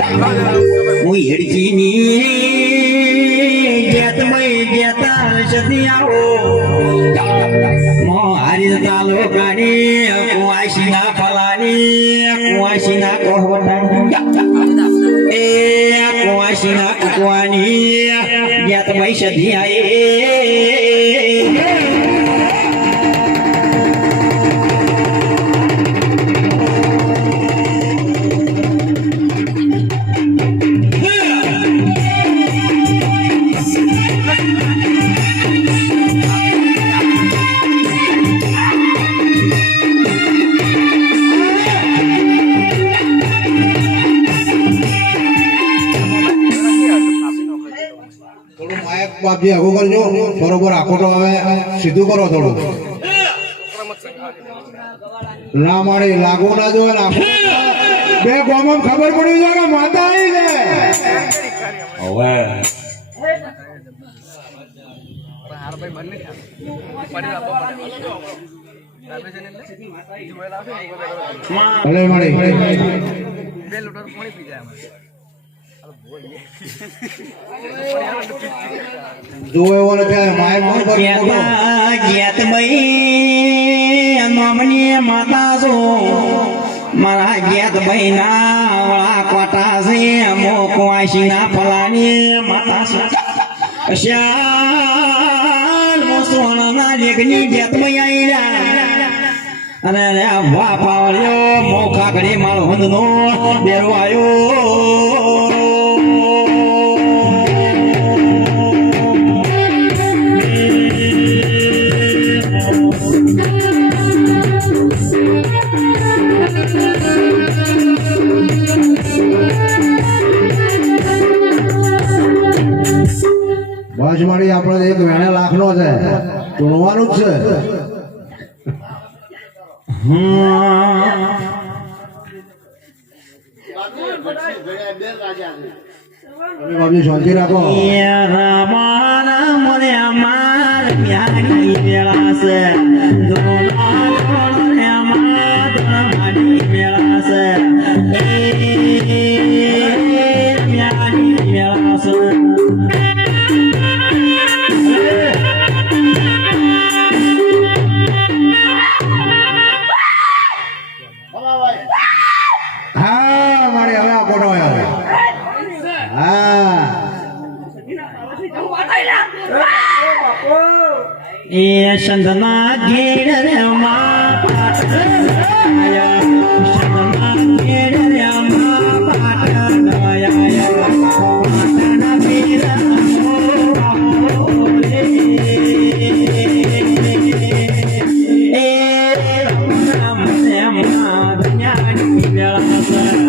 હું હેડજીની ગેતમય ગેતા સદિયાઓ મો હારી તાલો કાની કુવાસીના ફલાની કુવાસીના કોહવટાની એ કુવાસીના કુવાની ગેતમય સદિયાએ બાપજી આગું કરજો બરોબર આખોટો હવે સીધું કરો થોડું ના મળે લાગુ ના જો બે ગોમાં ખબર પડી જાય કે માતા આવી છે હવે ભલે મળી જો એવો નથી માય કોણ ગેતમય નોમની માતા છો મારા ગેતમય ના વળા કોટા છે મો કુવાસીના ફલાની માતા છે શ્યાલ મોસવાના લેખની ગેતમય આઈલા અને રે વા પાવળ્યો મો ખાકડી મારો હંદનો બેરો આયો વાજમાડી આપણે એક વેણા લાખનો છે ટોણવાનું જ છે બાબજી શાંતિ રાખો રામાના મને અમાર મ્યાની વેળા છે મ્યાની વેળા છે મ્યાની વેળા છે એ સંદના ઘેર રે માં પાટણયા સંદના ઘેર રે માં પાટણયા પાટણ પીરા એ રામ રામ રામ જ્ઞાની વેળા